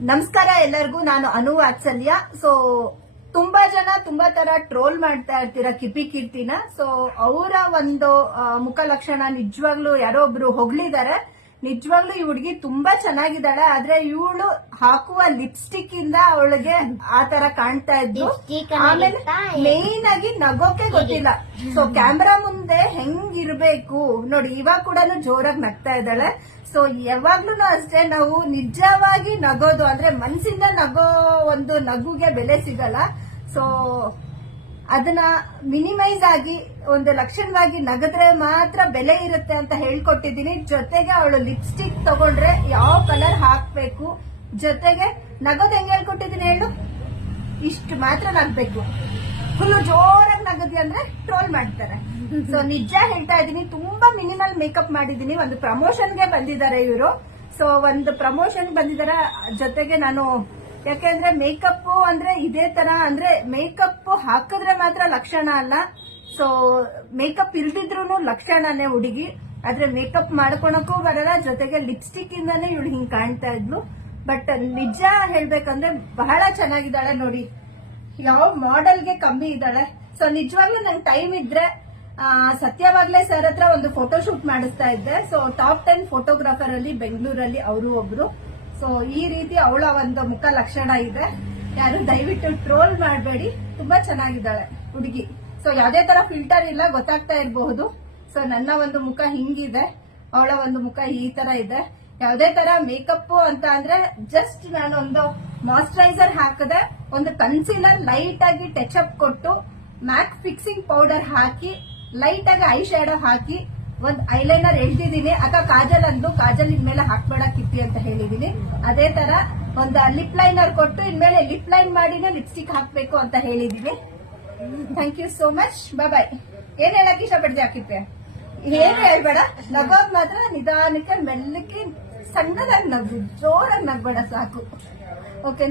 ನಮಸ್ಕಾರ ಎಲ್ಲರಿಗೂ. ನಾನು ಅನು ವಾತ್ಸಲ್ಯ. ಸೊ ತುಂಬಾ ಜನ ತುಂಬಾ ತರ ಟ್ರೋಲ್ ಮಾಡ್ತಾ ಇರ್ತೀರಾ ಕಿಪಿ ಕೀರ್ತಿನ. ಸೊ ಅವರ ಒಂದು ಮುಖ ಲಕ್ಷಣ ನಿಜವಾಗ್ಲೂ ಯಾರೋ ಒಬ್ರು ಹೊಗಳಿದ್ದಾರೆ. ನಿಜವಾಗ್ಲೂ ಈ ಹುಡುಗಿ ತುಂಬಾ ಚೆನ್ನಾಗಿದ್ದಾಳೆ. ಆದ್ರೆ ಇವಳು ಹಾಕುವ ಲಿಪ್ಸ್ಟಿಕ್ ಇಂದ ಅವಳಿಗೆ ಆ ತರ ಕಾಣ್ತಾ ಇದ್ದು. ಆಮೇಲೆ ಮೇನ್ ಆಗಿ ನಗೋಕೆ ಗೊತ್ತಿಲ್ಲ. ಸೊ ಕ್ಯಾಮ್ರಾ ಮುಂದೆ ಹೆಂಗಿರ್ಬೇಕು ನೋಡಿ. ಇವಾಗ ಕೂಡ ಜೋರಾಗಿ ನಗ್ತಾ ಇದ್ದಾಳೆ. ಸೊ ಯಾವಾಗ್ಲೂ ಅಷ್ಟೇ, ನಾವು ನಿಜವಾಗಿ ನಗೋದು ಅಂದ್ರೆ ಮನ್ಸಿಂದ ನಗೋ ಒಂದು ನಗುಗೆ ಬೆಲೆ ಸಿಗಲ್ಲ. ಸೊ ಅದನ್ನ ಮಿನಿಮೈಸ್ ಆಗಿ ಒಂದು ಲಕ್ಷಣವಾಗಿ ನಗದ್ರೆ ಮಾತ್ರ ಬೆಲೆ ಇರುತ್ತೆ ಅಂತ ಹೇಳ್ಕೊಟ್ಟಿದ್ದೀನಿ. ಜೊತೆಗೆ ಅವಳು ಲಿಪ್ಸ್ಟಿಕ್ ತಗೊಂಡ್ರೆ ಯಾವ ಕಲರ್ ಹಾಕ್ಬೇಕು, ಜೊತೆಗೆ ನಗೋದ್ ಹೆಂಗ್ ಹೇಳ್ಕೊಟ್ಟಿದ್ದೀನಿ ಹೇಳು, ಇಷ್ಟು ಮಾತ್ರ ನಗ್ಬೇಕು. ಫುಲ್ ಜೋರಾಗಿ ನಗದಿ ಅಂದ್ರೆ ಟ್ರೋಲ್ ಮಾಡ್ತಾರೆ. ಸೊ ನಿಜ ಹೇಳ್ತಾ ಇದ್ದೀನಿ, ತುಂಬಾ ಮಿನಿಮಲ್ ಮೇಕಪ್ ಮಾಡಿದೀನಿ. ಒಂದು ಪ್ರಮೋಷನ್ಗೆ ಬಂದಿದ್ದಾರೆ ಇವರು. ಸೊ ಒಂದು ಪ್ರಮೋಷನ್ ಬಂದಿದ್ದಾರೆ. ಜೊತೆಗೆ ನಾನು ಯಾಕೆಂದ್ರೆ ಮೇಕಪ್ ಅಂದ್ರೆ ಇದೇ ತರ, ಅಂದ್ರೆ ಮೇಕಪ್ ಹಾಕಿದ್ರೆ ಮಾತ್ರ ಲಕ್ಷಣ ಅಲ್ಲ. ಸೊ ಮೇಕಪ್ ಇಲ್ದಿದ್ರು ಲಕ್ಷಣನೇ ಹುಡುಗಿ. ಆದ್ರೆ ಮೇಕಪ್ ಮಾಡ್ಕೊಳಕ್ಕೂ ಬರಲ್ಲ. ಜೊತೆಗೆ ಲಿಪ್ಸ್ಟಿಕ್ ಇಂದಾನೆ ಇವಳು ಹಿಂಗ್ ಕಾಣ್ತಾ ಇದ್ಲು. ಬಟ್ ನಿಜ ಹೇಳ್ಬೇಕಂದ್ರೆ ಬಹಳ ಚೆನ್ನಾಗಿದ್ದಾಳೆ ನೋಡಿ. ಯಾವ ಮಾಡೆಲ್ಗೆ ಕಮ್ಮಿ ಇದ್ದಾಳೆ. ಸೊ ನಿಜವಾಗ್ಲೂ ನಂಗೆ ಟೈಮ್ ಇದ್ರೆ ಸತ್ಯವಾಗ್ಲೇ ಸರ್ ಹತ್ರ ಒಂದು ಫೋಟೋ ಶೂಟ್ ಮಾಡಿಸ್ತಾ ಇದ್ದೆ. ಸೊ ಟಾಪ್ 10 ಫೋಟೋಗ್ರಾಫರ್ ಅಲ್ಲಿ ಬೆಂಗಳೂರಲ್ಲಿ ಅವರು ಒಬ್ರು. ಸೊ ಈ ರೀತಿ ಅವಳ ಒಂದು ಮುಖ ಲಕ್ಷಣ ಇದೆ. ಯಾರು ದಯವಿಟ್ಟು ಟ್ರೋಲ್ ಮಾಡಬೇಡಿ. ತುಂಬಾ ಚೆನ್ನಾಗಿದ್ದಾಳೆ ಹುಡುಗಿ. ಸೊ ಯಾವ್ದೇ ತರ ಫಿಲ್ಟರ್ ಇಲ್ಲ, ಗೊತ್ತಾಗ್ತಾ ಇರಬಹುದು. ಸೊ ನನ್ನ ಒಂದು ಮುಖ ಹಿಂಗಿದೆ, ಅವಳ ಒಂದು ಮುಖ ಈ ತರ ಇದೆ. ಯಾವ್ದೇ ತರ ಮೇಕಪ್ ಅಂತ ಅಂದ್ರೆ ಜಸ್ಟ್ ನಾನು ಒಂದು ಮಾಯಿಶ್ಚರೈಸರ್ ಹಾಕದೆ, ಒಂದು ಕನ್ಸೀಲರ್ ಲೈಟ್ ಆಗಿ ಟಚ್ ಅಪ್ ಕೊಟ್ಟು, ಮ್ಯಾಕ್ ಫಿಕ್ಸಿಂಗ್ ಪೌಡರ್ ಹಾಕಿ, ಲೈಟ್ ಆಗಿ ಐ ಶ್ಯಾಡೋ ಹಾಕಿ, ಒಂದ್ ಐಲೈನರ್ ಎಳ್ದಿದ್ದೀನಿ. ಅಕ್ಕ ಕಾಜಲ್ ಅಂದು, ಕಾಜಲ್ ಇನ್ಮೇಲೆ ಹಾಕ್ಬೇಡ ಕಿಪ್ಪಿ ಅಂತ ಹೇಳಿದೀನಿ. ಅದೇ ತರ ಒಂದು ಲಿಪ್ ಲೈನರ್ ಕೊಟ್ಟು ಇನ್ಮೇಲೆ ಲಿಪ್ ಲೈನ್ ಮಾಡಿನೇ ಲಿಪ್ಸ್ಟಿಕ್ ಹಾಕ್ಬೇಕು ಅಂತ ಹೇಳಿದೀನಿ. Thank you so much. Bye. ಏನ್ ಹೇಳಕ್ ಇಷ್ಟಪಡ್ತೀಯ ಕಿಪ್ಪೆ? ಏನು ಹೇಳ್ಬೇಡ, ನಗೋದ್ ಮಾತ್ರ ನಿಧಾನಕ್ಕೆ ಮೆಲ್ಲಕ್ಕೆ ಸಣ್ಣದಾಗಿ ನಗು, ಜೋರಾಗಿ ನಗ್ಬೇಡ ಸಾಕು. ಓಕೆ.